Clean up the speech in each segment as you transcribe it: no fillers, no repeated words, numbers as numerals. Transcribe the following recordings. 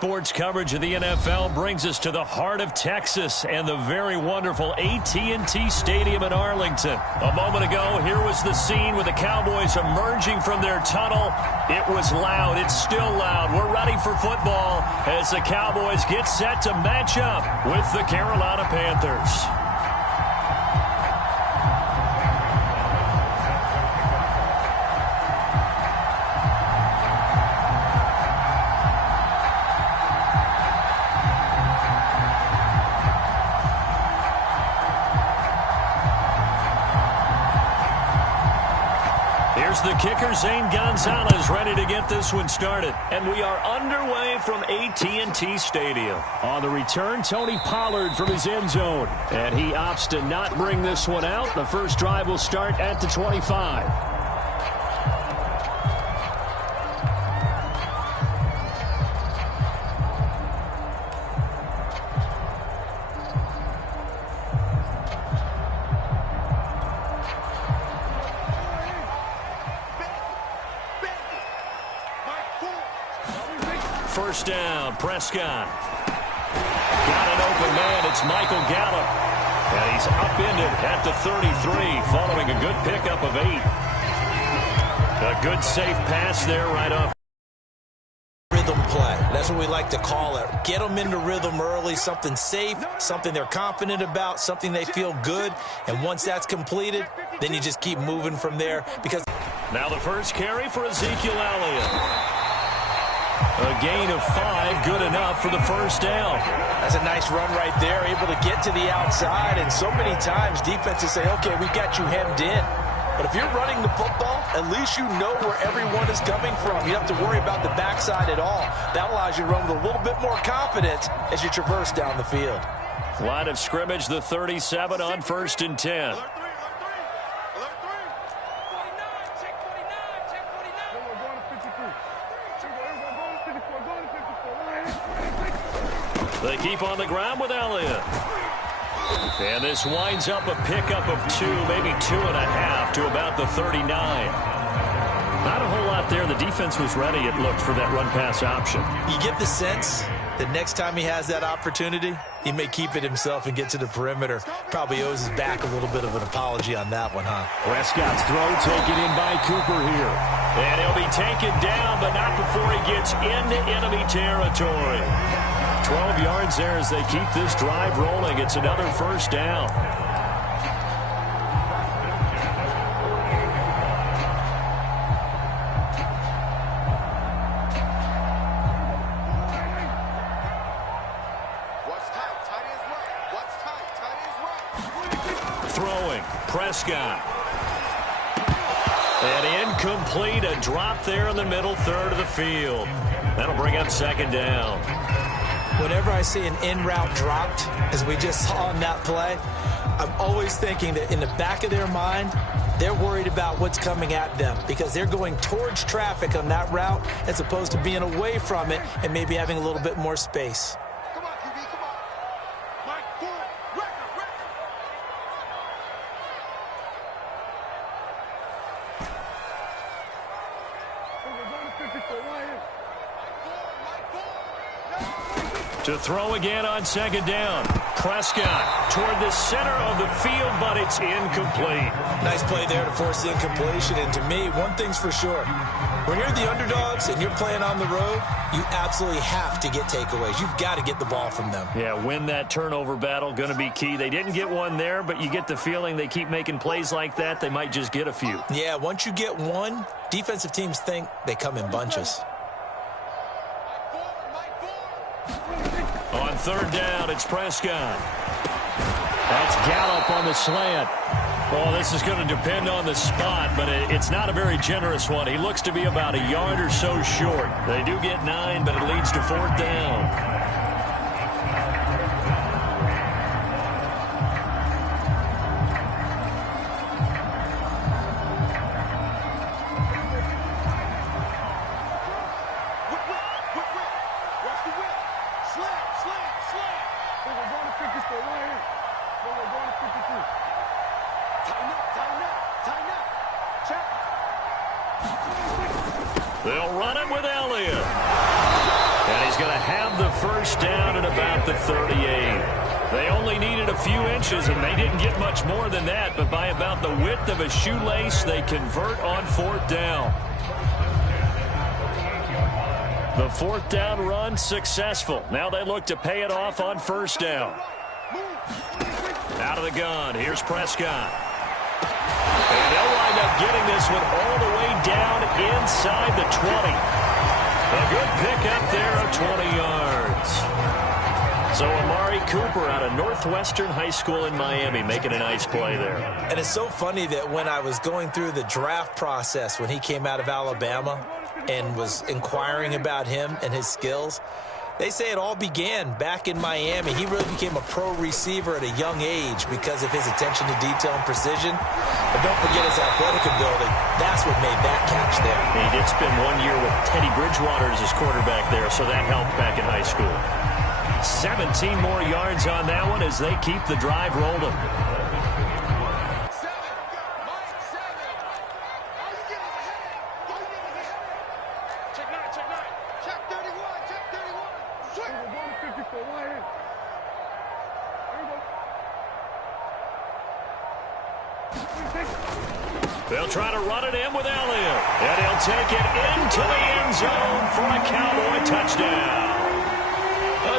Sports coverage of the NFL brings us to the heart of Texas and the very wonderful AT&T Stadium in Arlington. A moment ago, here was the scene with the Cowboys emerging from their tunnel. It was loud. It's still loud. We're ready for football as the Cowboys get set to match up with the Carolina Panthers. Here's the kicker, Zane Gonzalez, ready to get this one started. And we are underway from AT&T Stadium. On the return, Tony Pollard from his end zone. And he opts to not bring this one out. The first drive will start at the 25. First down, Prescott. Got an open man. It's Michael Gallup. And he's upended at the 33 following a good pickup of 8. A good safe pass there right off. Rhythm play. That's what we like to call it. Get them into rhythm early, something safe, something they're confident about, something they feel good. And once that's completed, then you just keep moving from there. Because now the first carry for Ezekiel Elliott. A gain of 5, good enough for the first down. That's a nice run right there, able to get to the outside. And so many times defenses say, okay, we got you hemmed in. But if you're running the football, at least you know where everyone is coming from. You don't have to worry about the backside at all. That allows you to run with a little bit more confidence as you traverse down the field. Line of scrimmage, the 37 on 1st and 10. They keep on the ground with Elliott. And this winds up a pickup of 2, maybe 2.5 to about the 39. Not a whole lot there. The defense was ready, it looked, for that run-pass option. You get the sense that next time he has that opportunity, he may keep it himself and get to the perimeter. Probably owes his back a little bit of an apology on that one, huh? Prescott's throw taken in by Cooper here. And he'll be taken down, but not before he gets into enemy territory. 12 yards there as they keep this drive rolling. It's another first down. Throwing, Prescott. And incomplete, a drop there in the middle third of the field. That'll bring up second down. Whenever I see an in-route dropped, as we just saw in that play, I'm always thinking that in the back of their mind, they're worried about what's coming at them because they're going towards traffic on that route as opposed to being away from it and maybe having a little bit more space. Come on, QB, come on. Mike, forward, record. To throw again on second down. Prescott toward the center of the field, but it's incomplete. Nice play there to force the incompletion. And to me, one thing's for sure. When you're the underdogs and you're playing on the road, you absolutely have to get takeaways. You've got to get the ball from them. Yeah, win that turnover battle, going to be key. They didn't get one there, but you get the feeling they keep making plays like that, they might just get a few. Yeah, once you get one, defensive teams think they come in bunches. On third down, it's Prescott. That's Gallup on the slant. Well, this is going to depend on the spot, but it's not a very generous one. He looks to be about a yard or so short. They do get 9, but it leads to 4th down. They'll run it with Elliott. And he's going to have the first down at about the 38. They only needed a few inches, and they didn't get much more than that, but by about the width of a shoelace, they convert on 4th down. The 4th down run successful. Now they look to pay it off on 1st down. Out of the gun, here's Prescott. And they'll wind up getting this one all the way down inside the 20. A good pickup there of 20 yards. So Amari Cooper out of Northwestern High School in Miami making a nice play there. And it's so funny that when I was going through the draft process when he came out of Alabama and was inquiring about him and his skills, they say it all began back in Miami. He really became a pro receiver at a young age because of his attention to detail and precision. But don't forget his athletic ability. That's what made that catch there. He did spend 1 year with Teddy Bridgewater as his quarterback there, so that helped back in high school. 17 more yards on that one as they keep the drive rolling. They'll try to run it in with Elliott. And he'll take it into the end zone for a Cowboy touchdown.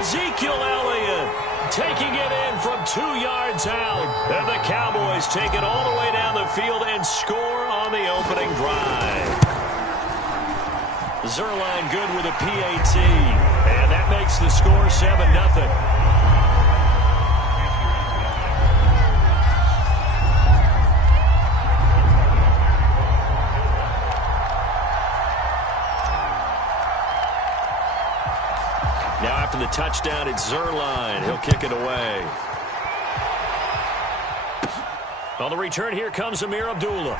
Ezekiel Elliott taking it in from 2 yards out. And the Cowboys take it all the way down the field and score on the opening drive. Zuerlein good with a PAT. And that makes the score 7-0. Now after the touchdown, it's Zuerlein. He'll kick it away. On the return, here comes Amir Abdullah.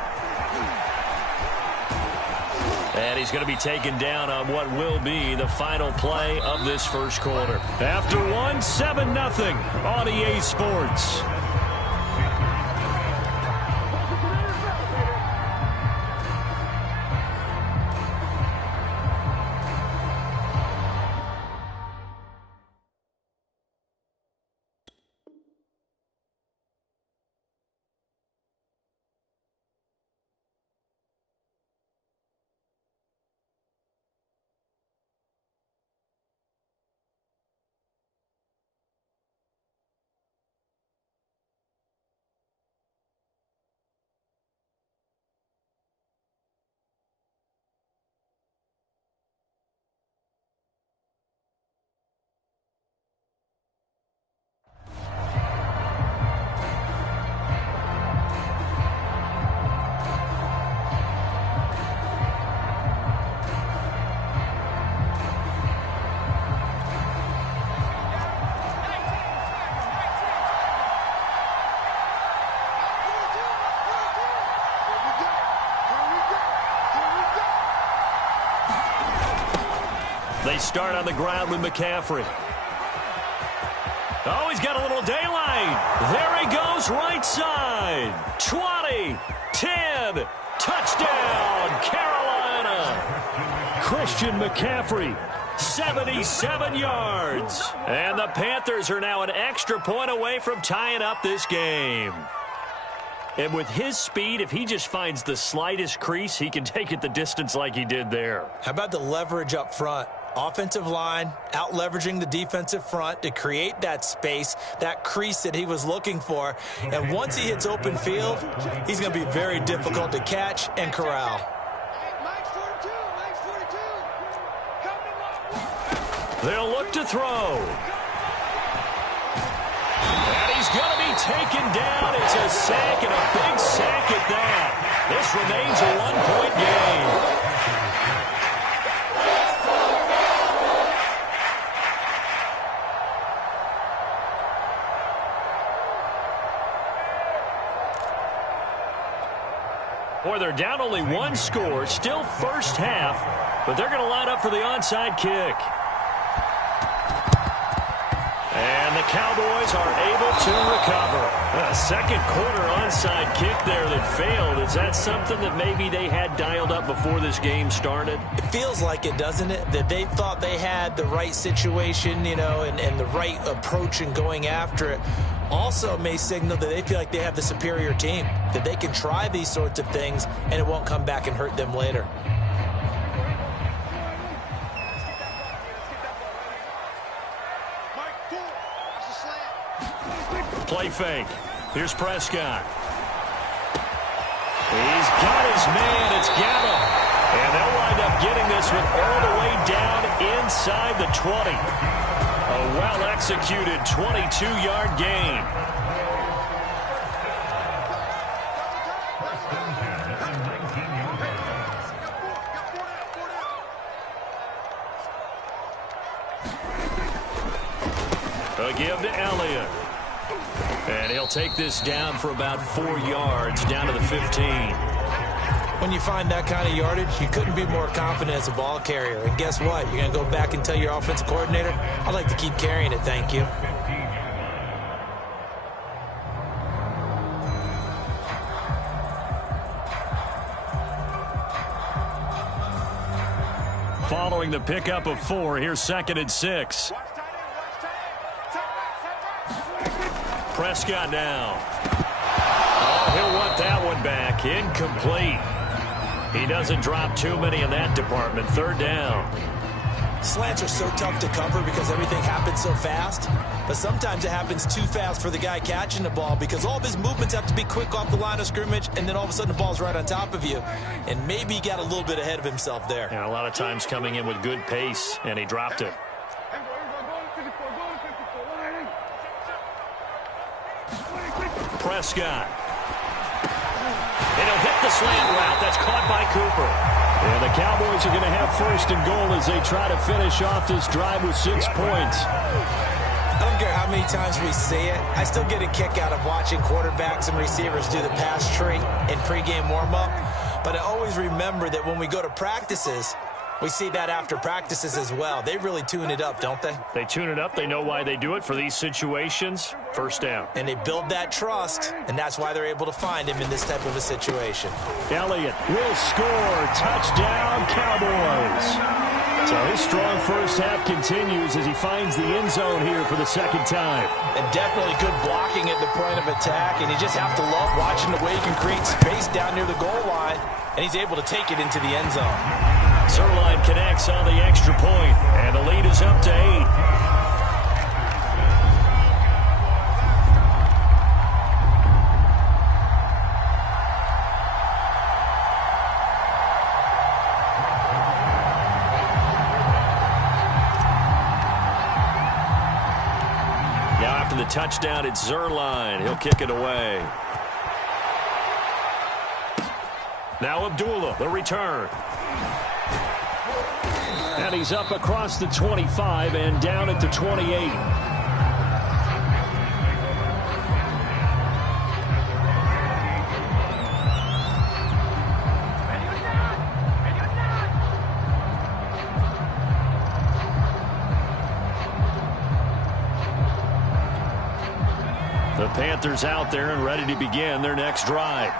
And he's going to be taken down on what will be the final play of this first quarter. After 7-0 on EA Sports. They start on the ground with McCaffrey. Oh, he's got a little daylight. There he goes, right side. 20, 10, touchdown, Carolina. Christian McCaffrey, 77 yards. And the Panthers are now an extra point away from tying up this game. And with his speed, if he just finds the slightest crease, he can take it the distance like he did there. How about the leverage up front? Offensive line out leveraging the defensive front to create that space, that crease that he was looking for. And once he hits open field, he's going to be very difficult to catch and corral. They'll look to throw. And he's going to be taken down. It's a sack, and a big sack at that. This remains a one-point game. Boy, they're down only one score, still first half, but they're going to line up for the onside kick. And the Cowboys are able to recover. A second quarter onside kick there that failed. Is that something that maybe they had dialed up before this game started? It feels like it, doesn't it? That they thought they had the right situation, you know, and the right approach in going after it. Also may signal that they feel like they have the superior team, that they can try these sorts of things and it won't come back and hurt them later. Play fake. Here's Prescott. He's got his man. It's Gallup. And they'll wind up getting this one all the way down inside the 20. A well-executed 22-yard gain. A give to Elliott. And he'll take this down for about 4 yards, down to the 15. When you find that kind of yardage, you couldn't be more confident as a ball carrier. And guess what? You're going to go back and tell your offensive coordinator, I'd like to keep carrying it, thank you. Following the pickup of 4, here's 2nd and 6. Prescott now. Oh, he'll want that one back. Incomplete. He doesn't drop too many in that department. 3rd down. Slants are so tough to cover because everything happens so fast. But sometimes it happens too fast for the guy catching the ball because all of his movements have to be quick off the line of scrimmage, and then all of a sudden the ball's right on top of you. And maybe he got a little bit ahead of himself there. Yeah, a lot of times coming in with good pace, and he dropped it. Prescott. And he'll hit the slant route. That's caught by Cooper. And the Cowboys are going to have 1st and goal as they try to finish off this drive with 6 points. I don't care how many times we see it. I still get a kick out of watching quarterbacks and receivers do the pass tree in pregame warm-up. But I always remember that when we go to practices, we see that after practices as well. They really tune it up, don't they? They tune it up. They know why they do it for these situations. 1st down. And they build that trust, and that's why they're able to find him in this type of a situation. Elliott will score. Touchdown, Cowboys. So his strong first half continues as he finds the end zone here for the 2nd time. And definitely good blocking at the point of attack, and you just have to love watching the way he can create space down near the goal line, and he's able to take it into the end zone. Zuerlein connects on the extra point, and the lead is up to 8. Now after the touchdown, it's Zuerlein. He'll kick it away. Now Abdullah, the return. And he's up across the 25 and down at the 28. The Panthers out there and ready to begin their next drive.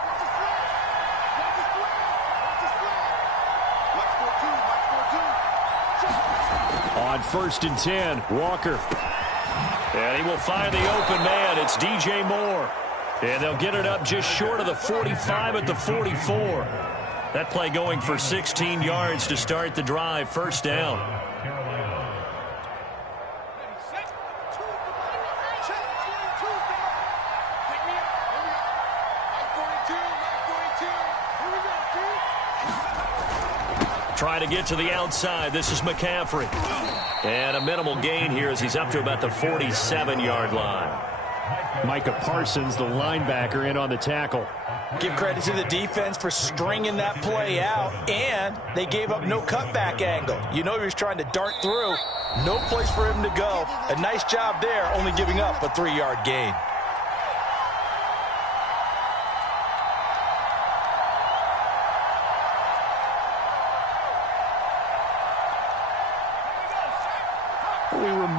On 1st and 10, Walker. And he will find the open man. It's DJ Moore. And they'll get it up just short of the 45 at the 44. That play going for 16 yards to start the drive. 1st down. Try to get to the outside. This is McCaffrey. And a minimal gain here as he's up to about the 47-yard line. Micah Parsons, the linebacker, in on the tackle. Give credit to the defense for stringing that play out, and they gave up no cutback angle. You know he was trying to dart through. No place for him to go. A nice job there, only giving up a 3-yard gain.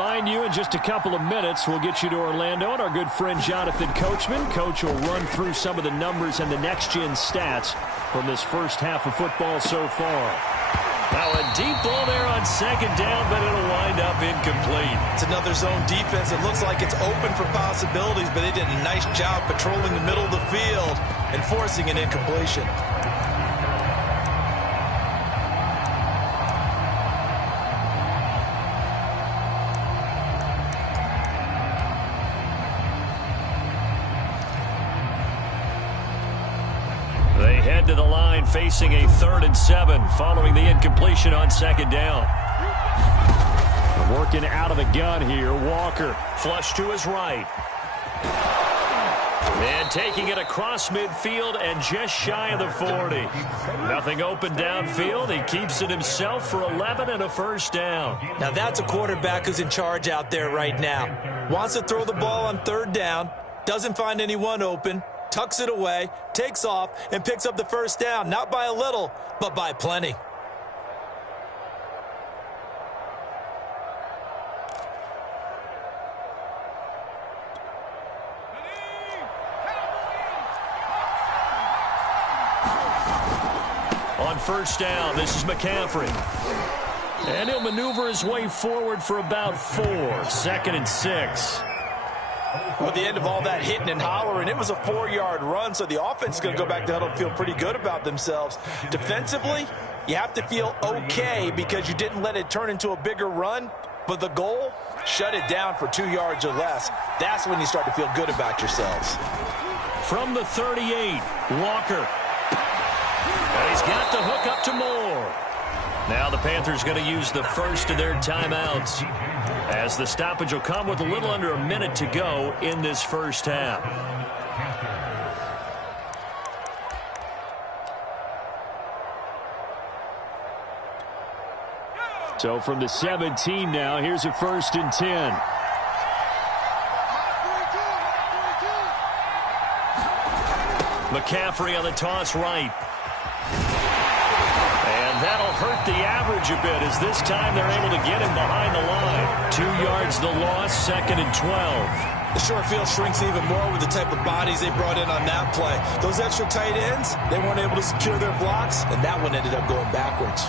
remind you, in just a couple of minutes, we'll get you to Orlando, and our good friend Jonathan Coachman. Coach will run through some of the numbers and the next-gen stats from this first half of football so far. Now a deep ball there on second down, but it'll wind up incomplete. It's another zone defense. It looks like it's open for possibilities, but they did a nice job patrolling the middle of the field and forcing an incompletion. They head to the line facing a 3rd and 7 following the incompletion on second down. Working out of the gun here, Walker. Flush to his right. And taking it across midfield and just shy of the 40. Nothing open downfield. He keeps it himself for 11 and a first down. Now that's a quarterback who's in charge out there right now. Wants to throw the ball on 3rd down. Doesn't find anyone open. Tucks it away, takes off, and picks up the first down. Not by a little, but by plenty. On first down, this is McCaffrey. And he'll maneuver his way forward for about 4. 2nd and 6. With the end of all that hitting and hollering, it was a 4-yard run, so the offense is going to go back to huddle and feel pretty good about themselves. Defensively, you have to feel okay because you didn't let it turn into a bigger run, but the goal, shut it down for 2 yards or less. That's when you start to feel good about yourselves. From the 38, Walker. And he's got the hook up to Moore. Now the Panthers going to use the first of their timeouts, as the stoppage will come with a little under a minute to go in this first half. So from the 17 now, here's a 1st and 10. McCaffrey on the toss right. And that'll hurt the average a bit, as this time they're able to get him behind the line. 2 yards the loss, 2nd and 12. The short field shrinks even more with the type of bodies they brought in on that play. Those extra tight ends, they weren't able to secure their blocks, and that one ended up going backwards.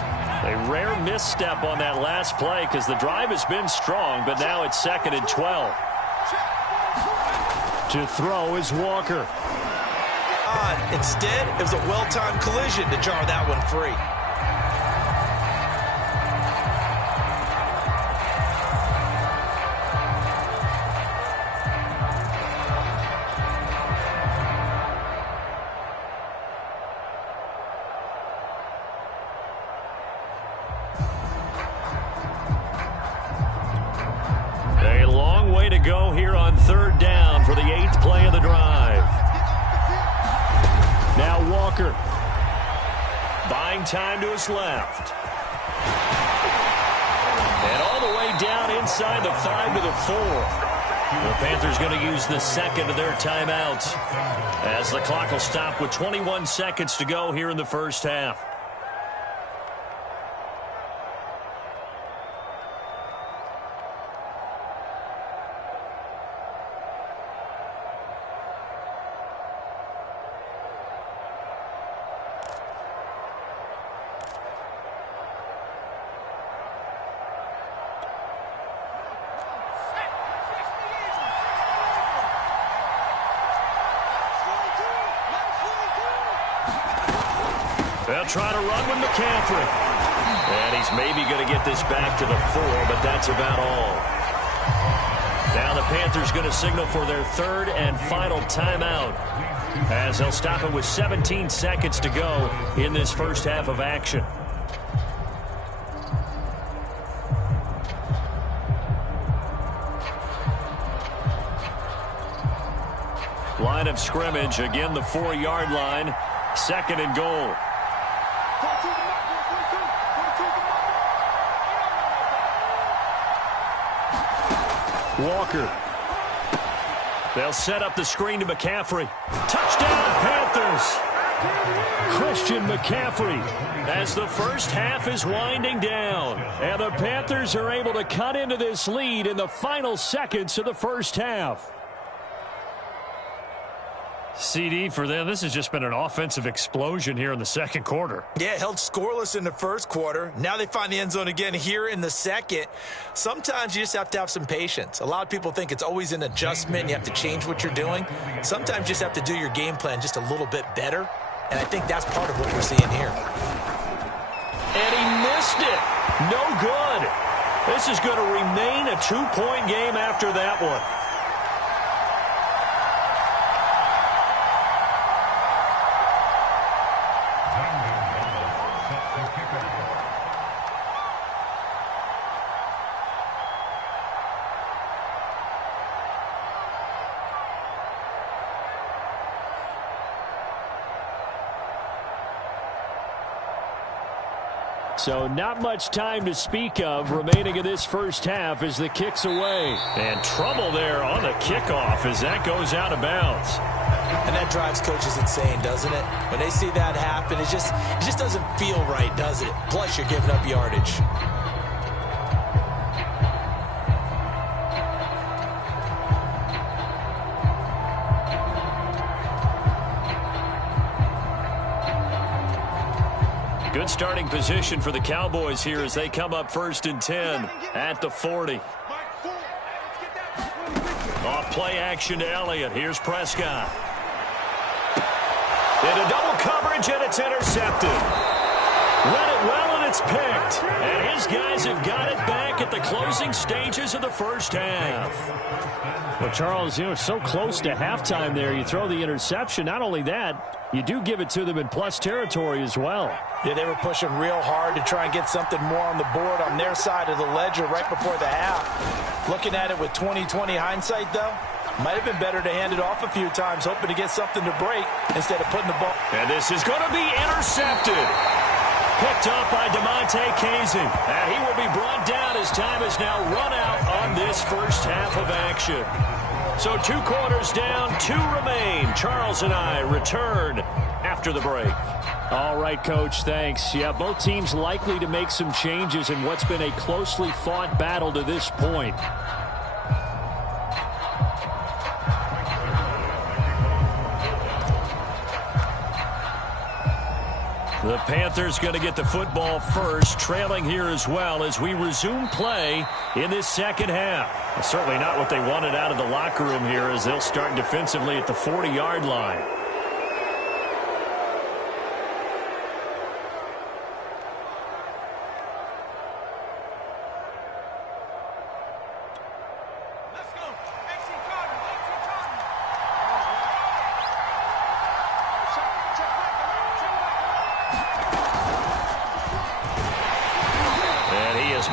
A rare misstep on that last play because the drive has been strong, but now it's 2nd and 12. To throw is Walker. Instead, it was a well-timed collision to jar that one free. A long way to go here on 3rd down for the 8th play of the drive. Now Walker. Buying time to his left. And all the way down inside the 5 to the 4. The Panthers going to use the 2nd of their timeouts, as the clock will stop with 21 seconds to go here in the first half. They'll try to run with McCaffrey. And he's maybe going to get this back to the 4, but that's about all. Now the Panthers going to signal for their 3rd and final timeout, as they'll stop it with 17 seconds to go in this first half of action. Line of scrimmage, again the 4-yard line, 2nd and goal. Walker. They'll set up the screen to McCaffrey. Touchdown, Panthers. Christian McCaffrey as the first half is winding down. And the Panthers are able to cut into this lead in the final seconds of the first half. CD, for them, this has just been an offensive explosion here in the second quarter. Yeah, held scoreless in the first quarter. Now they find the end zone again here in the second. Sometimes you just have to have some patience. A lot of people think it's always an adjustment. You have to change what you're doing. Sometimes you just have to do your game plan just a little bit better. And I think that's part of what we're seeing here. And he missed it. No good. This is going to remain a two-point game after that one. So not much time to speak of remaining in this first half as the kick's away. And trouble there on the kickoff as that goes out of bounds. And that drives coaches insane, doesn't it? When they see that happen, it just doesn't feel right, does it? Plus, you're giving up yardage. Good starting position for the Cowboys here as they come up 1st and 10 at the 40. Off play action to Elliott. Here's Prescott. Into double coverage, and it's intercepted. Read it well, and it's picked. And his guys have got it back at the closing stages of the first half. Well, Charles, you know, so close to halftime there. You throw the interception. Not only that, you do give it to them in plus territory as well. Yeah, they were pushing real hard to try and get something more on the board on their side of the ledger right before the half. Looking at it with 20/20 hindsight, though, might have been better to hand it off a few times, hoping to get something to break instead of putting the ball. And this is going to be intercepted. Picked up by DeMonte Kazee. And he will be brought down as time has now run out on this first half of action. So 2 quarters down, 2 remain. Charles and I return after the break. All right, Coach, thanks. Yeah, both teams likely to make some changes in what's been a closely fought battle to this point. The Panthers going to get the football first, trailing here as well as we resume play in this second half. Certainly not what they wanted out of the locker room here as they'll start defensively at the 40-yard line.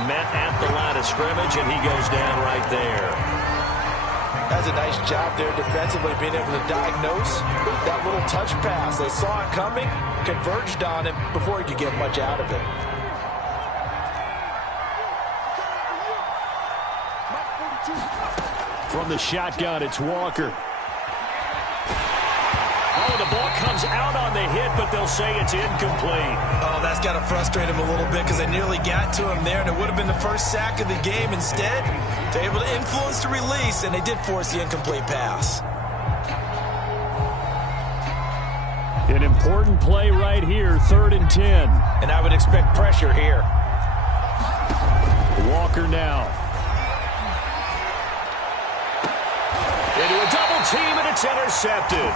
Met at the line of scrimmage, and he goes down right there. That's a nice job there defensively, being able to diagnose that little touch pass. They saw it coming, converged on him before he could get much out of it. From the shotgun, it's Walker. Oh, the ball comes out on the hit, but they'll say it's incomplete. Oh, that's got to frustrate him a little bit because they nearly got to him there, and it would have been the first sack of the game. Instead, they're able to influence the release, and they did force the incomplete pass. An important play right here, 3rd and 10. And I would expect pressure here. Walker now. Into a double team, and it's intercepted.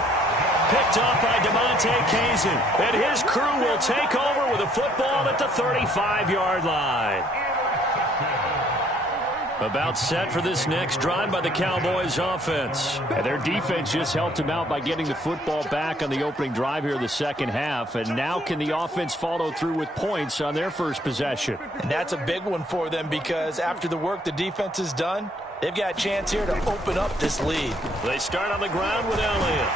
Picked up by DeMonte Kazee. And his crew will take over with a football at the 35-yard line. About set for this next drive by the Cowboys offense. And their defense just helped them out by getting the football back on the opening drive here in the second half. And now can the offense follow through with points on their first possession? And that's a big one for them because after the work the defense has done, they've got a chance here to open up this lead. They start on the ground with Elliott.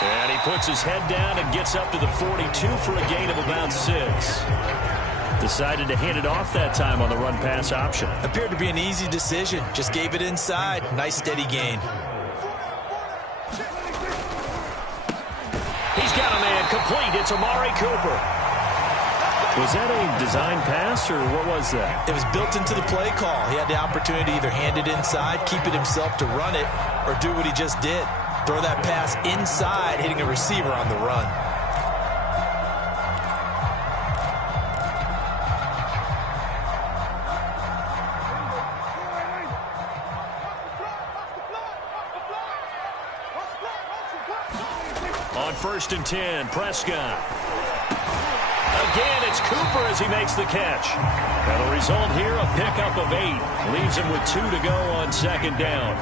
And he puts his head down and gets up to the 42 for a gain of about 6. Decided to hand it off that time on the run-pass option. Appeared to be an easy decision. Just gave it inside. Nice steady gain. He's got a man complete. It's Amari Cooper. Was that a design pass, or what was that? It was built into the play call. He had the opportunity to either hand it inside, keep it himself to run it, or do what he just did. Throw that pass inside, hitting a receiver on the run. On 1st and 10, Prescott. Again, it's Cooper as he makes the catch. And the result here, a pickup of 8. Leaves him with 2 to go on 2nd down.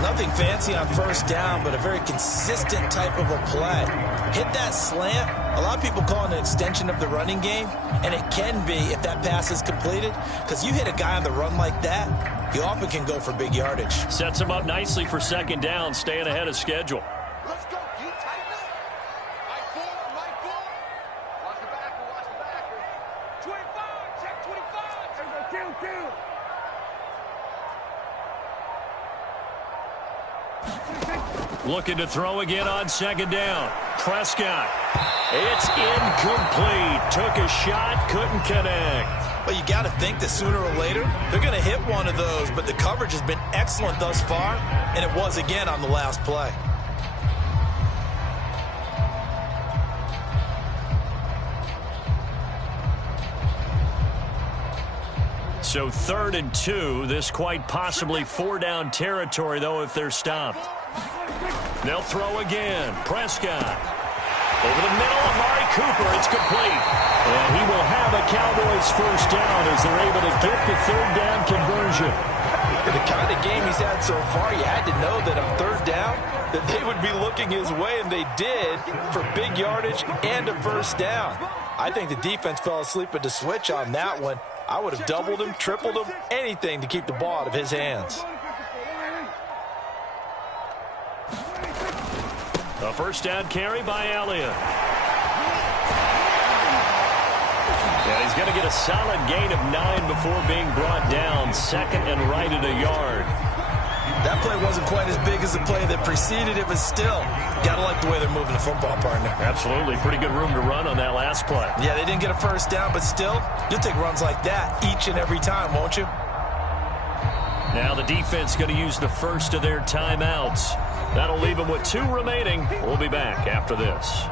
Nothing fancy on 1st down, but a very consistent type of a play. Hit that slant. A lot of people call it an extension of the running game, and it can be if that pass is completed, because you hit a guy on the run like that, you often can go for big yardage. Sets him up nicely for 2nd down, staying ahead of schedule. Let's go. You tighten up. Right forward, right forward. Watch the backer, watch the backer. 25, check 25. Kill. Looking to throw again on 2nd down. Prescott. It's incomplete. Took a shot, couldn't connect. But you got to think that sooner or later, they're going to hit one of those, but the coverage has been excellent thus far, and it was again on the last play. So 3rd and 2, this quite possibly 4-down territory, though, if they're stopped. They'll throw again. Prescott. Over the middle, Amari Cooper. It's complete. And he will have a Cowboys 1st down as they're able to get the 3rd down conversion. For the kind of game he's had so far, you had to know that on 3rd down, that they would be looking his way, and they did, for big yardage and a 1st down. I think the defense fell asleep at the switch on that one. I would have doubled him, tripled him, anything to keep the ball out of his hands. A 1st down carry by Elliott. And he's going to get a solid gain of 9 before being brought down. 2nd and right at a yard. That play wasn't quite as big as the play that preceded it, but still, got to like the way they're moving the football, partner. Absolutely. Pretty good room to run on that last play. Yeah, they didn't get a 1st down, but still, you'll take runs like that each and every time, won't you? Now the defense going to use the first of their timeouts. That'll leave them with 2 remaining. We'll be back after this.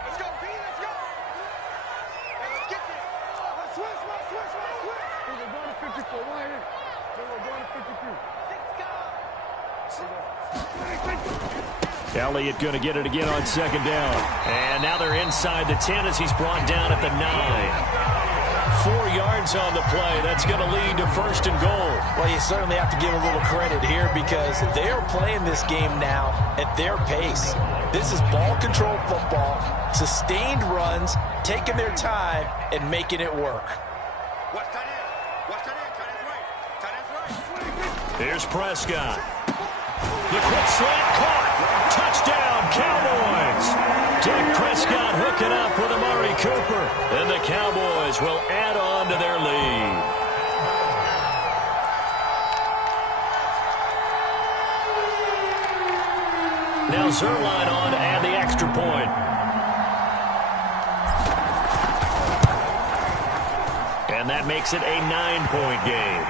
Let's go, B, let's go. Hey, let's get there. Let's switch. We're going to 54, right here. We're going to 52. Elliott going to get it again on 2nd down. And now they're inside the 10 as he's brought down at the 9. 4 yards on the play. That's going to lead to 1st and goal. Well, you certainly have to give a little credit here because they are playing this game now at their pace. This is ball control football, sustained runs, taking their time, and making it work. Watch tight end. Watch tight end. Tight end's right. Tight end's right. Here's Prescott. The quick slant caught. Touchdown, Cowboys. Dak Prescott hooking up with Amari Cooper. And the Cowboys will add on to their lead. Now Zuerlein on to add the extra point. And that makes it a 9-point game.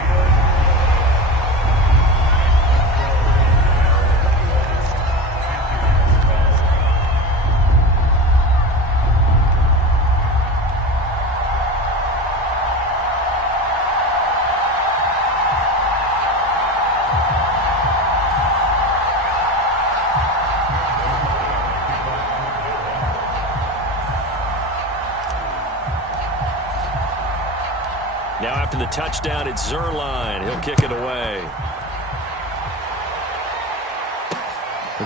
Now after the touchdown, it's Zuerlein. He'll kick it away.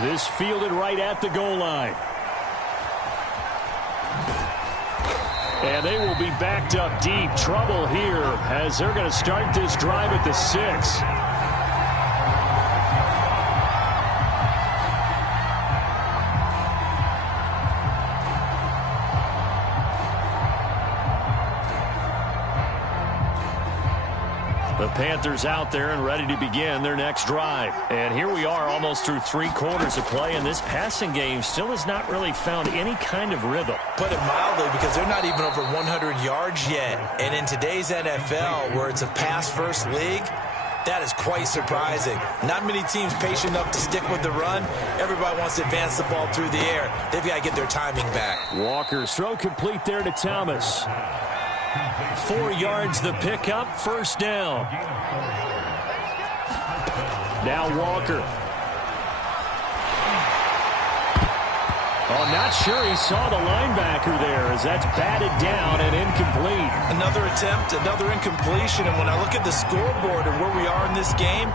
This fielded right at the goal line. And they will be backed up deep. Trouble here as they're going to start this drive at the 6. The Panthers out there and ready to begin their next drive. And here we are almost through 3 quarters of play, and this passing game still has not really found any kind of rhythm. Put it mildly, because they're not even over 100 yards yet. And in today's NFL, where it's a pass-first league, that is quite surprising. Not many teams patient enough to stick with the run. Everybody wants to advance the ball through the air. They've got to get their timing back. Walker's throw complete there to Thomas. 4 yards the pickup, first down. Now Walker. Oh, not sure he saw the linebacker there as that's batted down and incomplete. Another attempt, another incompletion, and when I look at the scoreboard and where we are in this game,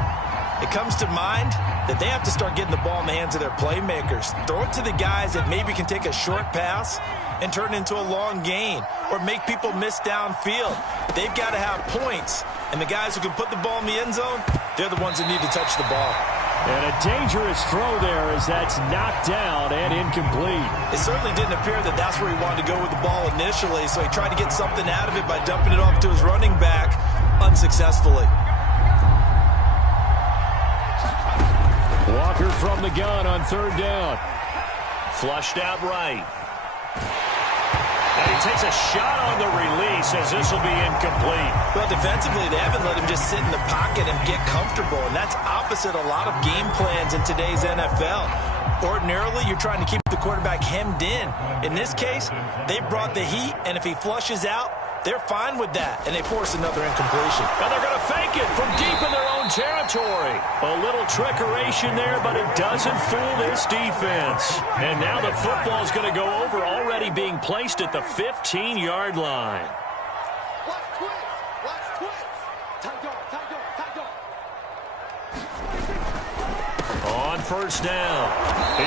it comes to mind that they have to start getting the ball in the hands of their playmakers. Throw it to the guys that maybe can take a short pass and turn it into a long gain or make people miss downfield. They've got to have points, and the guys who can put the ball in the end zone, they're the ones that need to touch the ball. And a dangerous throw there as that's knocked down and incomplete. It certainly didn't appear that that's where he wanted to go with the ball initially, so he tried to get something out of it by dumping it off to his running back unsuccessfully. Walker from the gun on third down. Flushed out right. And he takes a shot on the release as this will be incomplete. Well, defensively, they haven't let him just sit in the pocket and get comfortable, and that's opposite a lot of game plans in today's NFL. Ordinarily, you're trying to keep the quarterback hemmed in. In this case, they brought the heat, and if he flushes out, they're fine with that, and they force another incompletion. And they're going to fake it from deep in their own territory. A little trickeration there, but it doesn't fool this defense. And now the football's going to go over, already being placed at the 15-yard line. Watch twist. Watch twist. Tight dog, tight dog, tight dog. On first down,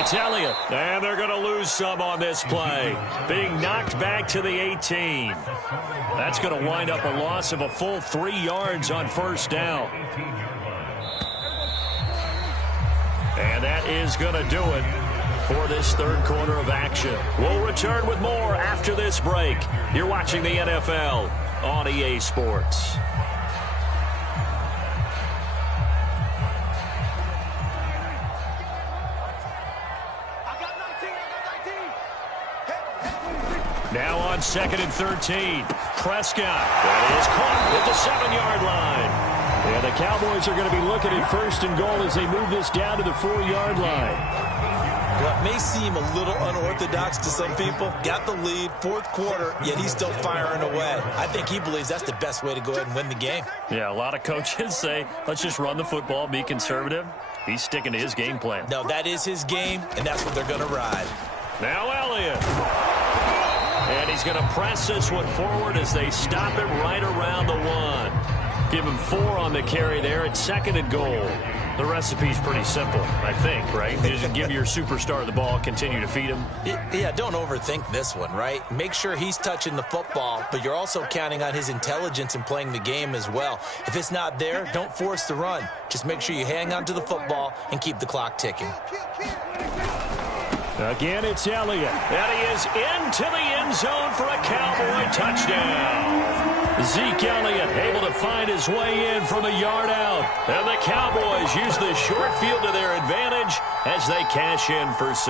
it's Elliott. And they're going to lose some on this play. Being knocked back to the 18. That's going to wind up a loss of a full 3 yards on first down. And that is going to do it for this third quarter of action. We'll return with more after this break. You're watching the NFL on EA Sports. Now on 2nd and 13. Prescott. That is caught at the 7-yard line. And the Cowboys are going to be looking at first and goal as they move this down to the 4-yard line. Well, it may seem a little unorthodox to some people. Got the lead, 4th quarter, yet he's still firing away. I think he believes that's the best way to go ahead and win the game. Yeah, a lot of coaches say, let's just run the football, be conservative. He's sticking to his game plan. No, that is his game, and that's what they're going to ride. Now Elliott. And he's going to press this one forward as they stop it right around the 1. Give him 4 on the carry there at 2nd and goal. The recipe's pretty simple, I think, right? You just give your superstar the ball, continue to feed him. Yeah, don't overthink this one, right? Make sure he's touching the football, but you're also counting on his intelligence in playing the game as well. If it's not there, don't force the run. Just make sure you hang on to the football and keep the clock ticking. Again, it's Elliott. And he is into the end zone for a Cowboy touchdown. Zeke Elliott able to find his way in from a yard out. And the Cowboys use the short field to their advantage as they cash in for 6.